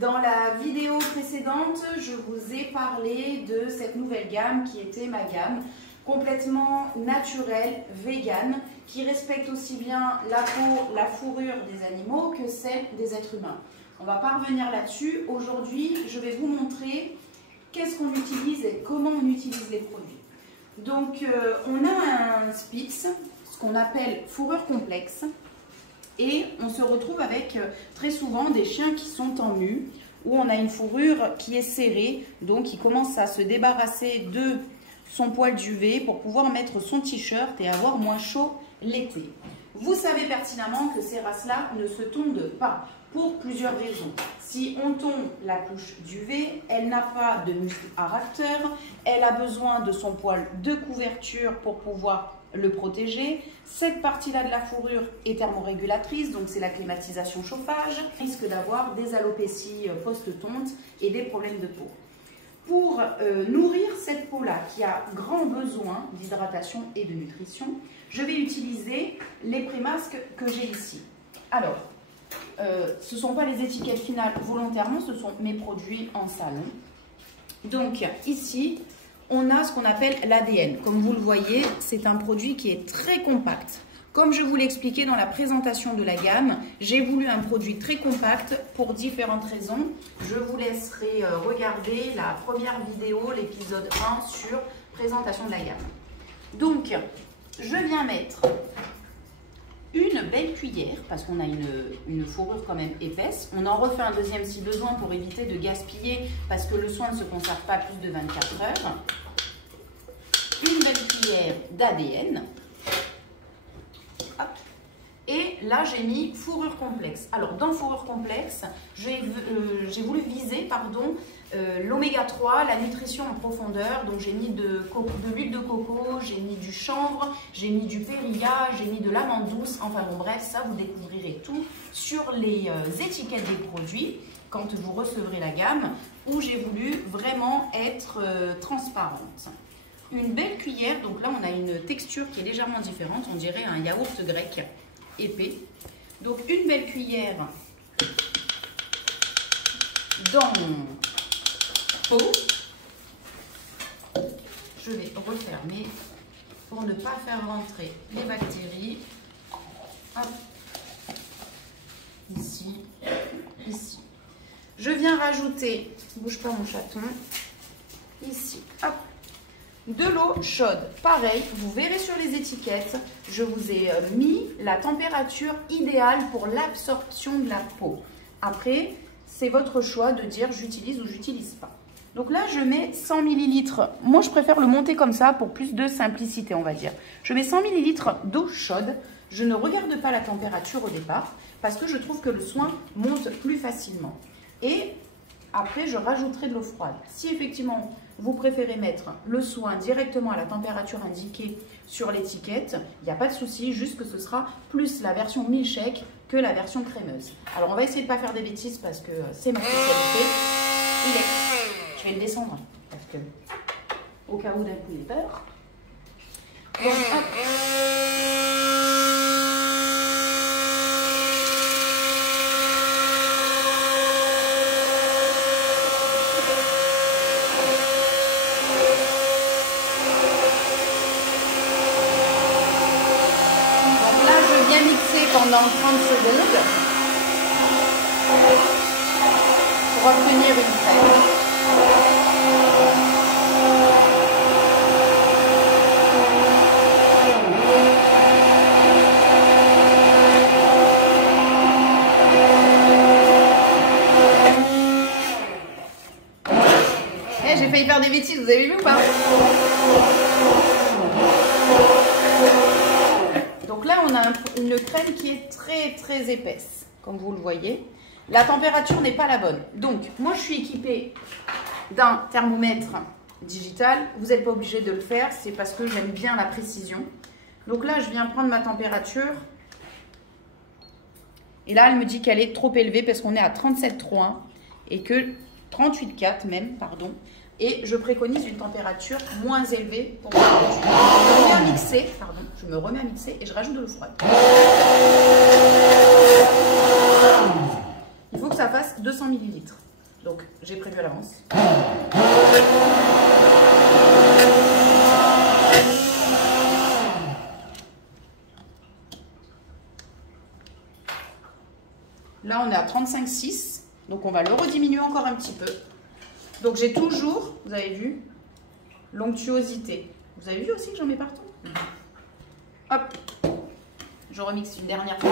Dans la vidéo précédente, je vous ai parlé de cette nouvelle gamme qui était ma gamme complètement naturelle, végane, qui respecte aussi bien la peau, la fourrure des animaux que celle des êtres humains. On ne va pas revenir là-dessus. Aujourd'hui, je vais vous montrer qu'est-ce qu'on utilise et comment on utilise les produits. Donc, on a un Spitz, ce qu'on appelle fourrure complexe. Et on se retrouve avec très souvent des chiens qui sont en mue, où on a une fourrure qui est serrée, donc qui commence à se débarrasser de son poil duvet pour pouvoir mettre son t-shirt et avoir moins chaud l'été. Vous savez pertinemment que ces races-là ne se tondent pas, pour plusieurs raisons. Si on tombe la couche duvet, elle n'a pas de muscle arracteur, elle a besoin de son poil de couverture pour pouvoir le protéger. Cette partie-là de la fourrure est thermorégulatrice, donc c'est la climatisation chauffage. Risque d'avoir des alopécies post-tonte et des problèmes de peau. Pour nourrir cette peau-là qui a grand besoin d'hydratation et de nutrition, je vais utiliser les prémasques que j'ai ici. Alors, ce ne sont pas les étiquettes finales volontairement, ce sont mes produits en salon. Donc ici, on a ce qu'on appelle l'ADN. Comme vous le voyez, c'est un produit qui est très compact. Comme je vous l'ai expliqué dans la présentation de la gamme, j'ai voulu un produit très compact pour différentes raisons. Je vous laisserai regarder la première vidéo, l'épisode 1 sur présentation de la gamme. Donc, je viens mettre une belle cuillère, parce qu'on a une fourrure quand même épaisse. On en refait un deuxième si besoin pour éviter de gaspiller, parce que le soin ne se conserve pas plus de 24 heures. Une belle cuillère d'ADN. Et là, j'ai mis fourrure complexe. Alors, dans fourrure complexe, j'ai voulu viser l'oméga 3, la nutrition en profondeur. Donc, j'ai mis de l'huile de coco, j'ai mis du chanvre, j'ai mis du périlla, j'ai mis de l'amande douce. Enfin bon, bref, ça, vous découvrirez tout sur les étiquettes des produits quand vous recevrez la gamme, où j'ai voulu vraiment être transparente. Une belle cuillère, donc là, on a une texture qui est légèrement différente. On dirait un yaourt grec épais. Donc, une belle cuillère dans mon pot. Je vais refermer pour ne pas faire rentrer les bactéries. Hop. Ici, ici. Je viens rajouter, bouge pas mon chaton, ici, hop, de l'eau chaude. Pareil, vous verrez sur les étiquettes, je vous ai mis la température idéale pour l'absorption de la peau. Après, c'est votre choix de dire j'utilise ou j'utilise pas. Donc là, je mets 100 ml. Moi, je préfère le monter comme ça pour plus de simplicité, on va dire. Je mets 100 ml d'eau chaude. Je ne regarde pas la température au départ parce que je trouve que le soin monte plus facilement. Et après, je rajouterai de l'eau froide. Si effectivement, vous préférez mettre le soin directement à la température indiquée sur l'étiquette, il n'y a pas de souci, juste que ce sera plus la version milkshake que la version crémeuse. Alors, on va essayer de ne pas faire des bêtises parce que c'est ma spécialité. Je vais le descendre parce que, au cas où d'un coup, il est peur. Donc, hop. Pendant 30 secondes pour obtenir une crème. J'ai failli faire des bêtises, vous avez vu ou pas? Donc là, on a une crème qui est très épaisse, comme vous le voyez. La température n'est pas la bonne. Donc, moi, je suis équipée d'un thermomètre digital. Vous n'êtes pas obligé de le faire, c'est parce que j'aime bien la précision. Donc là, je viens prendre ma température. Et là, elle me dit qu'elle est trop élevée parce qu'on est à 37,3 et que 38,4 même, pardon. Et je préconise une température moins élevée pour je me remets à mixer et je rajoute de l'eau froide. Il faut que ça fasse 200 ml. Donc, j'ai prévu à l'avance. Là, on est à 35,6. Donc, on va le rediminuer encore un petit peu. Donc, j'ai toujours, vous avez vu, l'onctuosité. Vous avez vu aussi que j'en mets partout? Hop. Je remixe une dernière fois.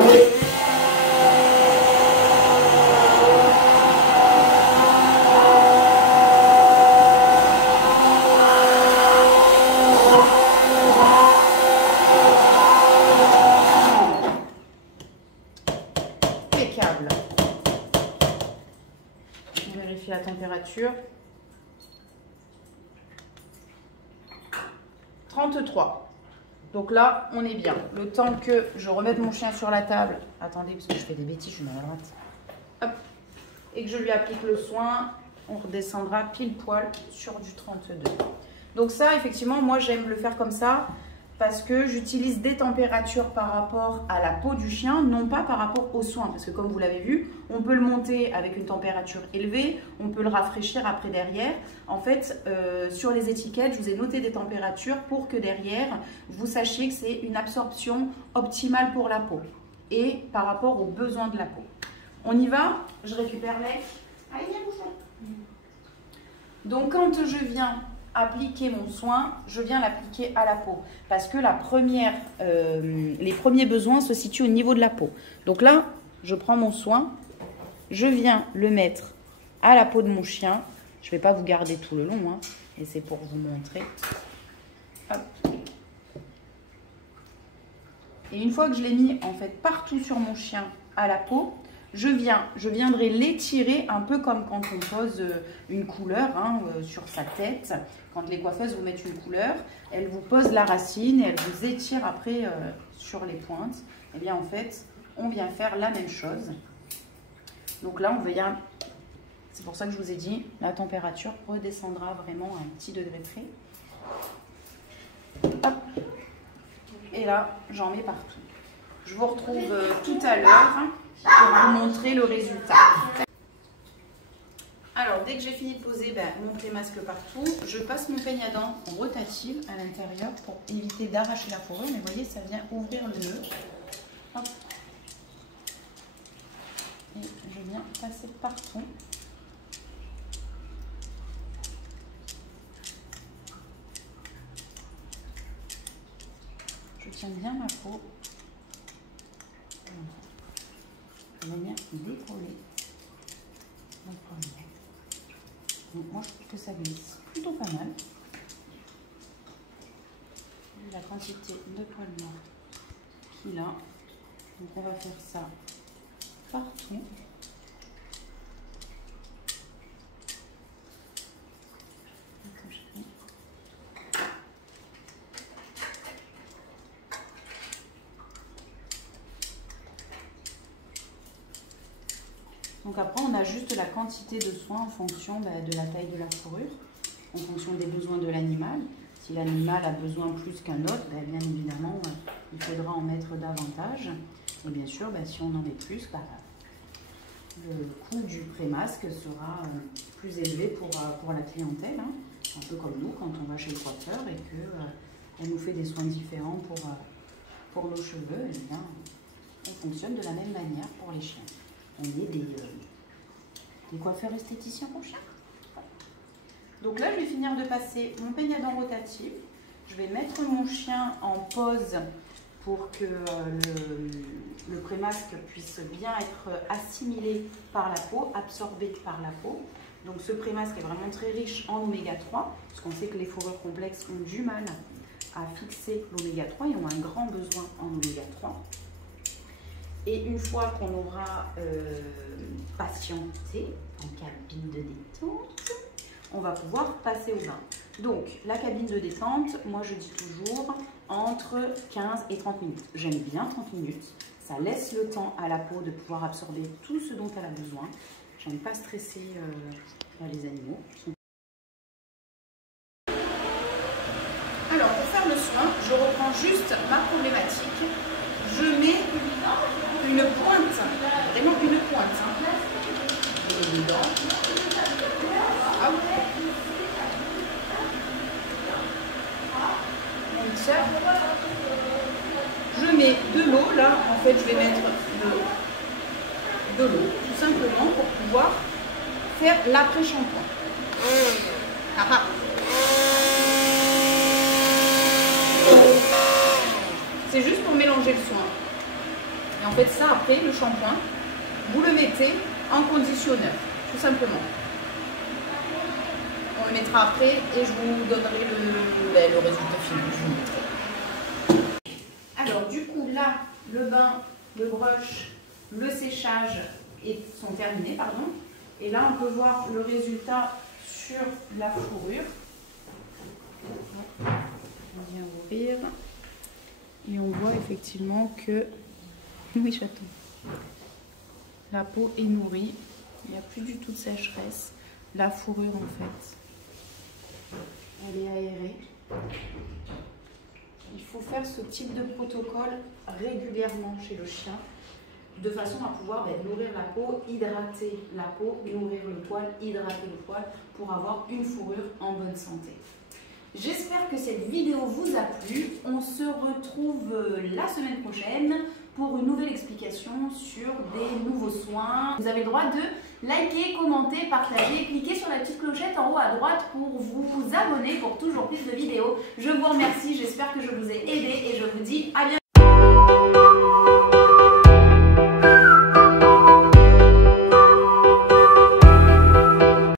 Impeccable. On vérifie la température. 33. Donc là, on est bien. Le temps que je remette mon chien sur la table. Attendez, parce que je fais des bêtises, je suis maladroite. Hop. Et que je lui applique le soin, on redescendra pile poil sur du 32. Donc ça, effectivement, moi, j'aime le faire comme ça parce que j'utilise des températures par rapport à la peau du chien, non pas par rapport aux soins. Parce que comme vous l'avez vu, on peut le monter avec une température élevée, on peut le rafraîchir après derrière. En fait, sur les étiquettes, je vous ai noté des températures pour que derrière, vous sachiez que c'est une absorption optimale pour la peau et par rapport aux besoins de la peau. On y va, je récupère les... Allez, viens, bouge-toi. Donc, quand je viens appliquer mon soin, je viens l'appliquer à la peau parce que les premiers besoins se situent au niveau de la peau. Donc là, je prends mon soin, je viens le mettre à la peau de mon chien. Je ne vais pas vous garder tout le long, hein, et c'est pour vous montrer. Hop. Et une fois que je l'ai mis en fait partout sur mon chien à la peau, je viendrai l'étirer un peu comme quand on pose une couleur sur sa tête. Quand les coiffeuses vous mettent une couleur, elles vous posent la racine et elles vous étirent après sur les pointes. Et bien en fait, on vient faire la même chose. Donc là, on vient... C'est pour ça que je vous ai dit, la température redescendra vraiment à un petit degré près. Hop. Et là, j'en mets partout. Je vous retrouve tout à l'heure pour vous montrer le résultat. Alors, dès que j'ai fini de poser mon pré-masque partout, je passe mon peigne à dents rotative à l'intérieur pour éviter d'arracher la fourrure. Mais vous voyez, ça vient ouvrir le nœud. Hop. Et je viens passer partout. Je tiens bien ma peau. Je vais bien décoller mon premier. Donc moi je trouve que ça glisse plutôt pas mal. La quantité de poils noirs qu'il a. Donc on va faire ça partout. Donc après, on ajuste la quantité de soin en fonction de la taille de la fourrure, en fonction des besoins de l'animal. Si l'animal a besoin plus qu'un autre, bien évidemment, il faudra en mettre davantage. Et bien sûr, si on en met plus, le coût du pré-masque sera plus élevé pour la clientèle. Hein. Un peu comme nous, quand on va chez le coiffeur et qu'elle nous fait des soins différents pour nos cheveux, et bien, on fonctionne de la même manière pour les chiens. On est des coiffeurs esthéticiens pour chiens. Donc là, je vais finir de passer mon peigne à dents rotatif. Je vais mettre mon chien en pause pour que le pré-masque puisse bien être assimilé par la peau, absorbé par la peau. Donc ce pré-masque est vraiment très riche en oméga 3, parce qu'on sait que les fourrures complexes ont du mal à fixer l'oméga 3 et ont un grand besoin en oméga 3. Et une fois qu'on aura patienté en cabine de détente, on va pouvoir passer au bain. Donc, la cabine de détente, moi je dis toujours entre 15 et 30 minutes. J'aime bien 30 minutes. Ça laisse le temps à la peau de pouvoir absorber tout ce dont elle a besoin. J'aime pas stresser les animaux. Alors, pour faire le soin, je reprends juste ma problématique. Je mets une pointe, vraiment une pointe. dedans. Hop. Donc ça, je mets de l'eau. Là, en fait, je vais mettre de l'eau, tout simplement, pour pouvoir faire l'après-shampoing. C'est juste pour mélanger le soin. Et en fait, ça, après, le shampoing, vous le mettez en conditionneur, tout simplement. On le mettra après et je vous donnerai le résultat final. Je vous mettrai. Alors, du coup, là, le bain, le brush, le séchage sont terminés, pardon. Et là, on peut voir le résultat sur la fourrure. On vient ouvrir. Et on voit effectivement que, oui chaton, la peau est nourrie, il n'y a plus du tout de sécheresse. La fourrure en fait, elle est aérée. Il faut faire ce type de protocole régulièrement chez le chien, de façon à pouvoir nourrir la peau, hydrater la peau, nourrir le poil, hydrater le poil, pour avoir une fourrure en bonne santé. J'espère que cette vidéo vous a plu. On se retrouve la semaine prochaine pour une nouvelle explication sur des nouveaux soins. Vous avez le droit de liker, commenter, partager, cliquez sur la petite clochette en haut à droite pour vous abonner pour toujours plus de vidéos. Je vous remercie, j'espère que je vous ai aidé et je vous dis à bientôt.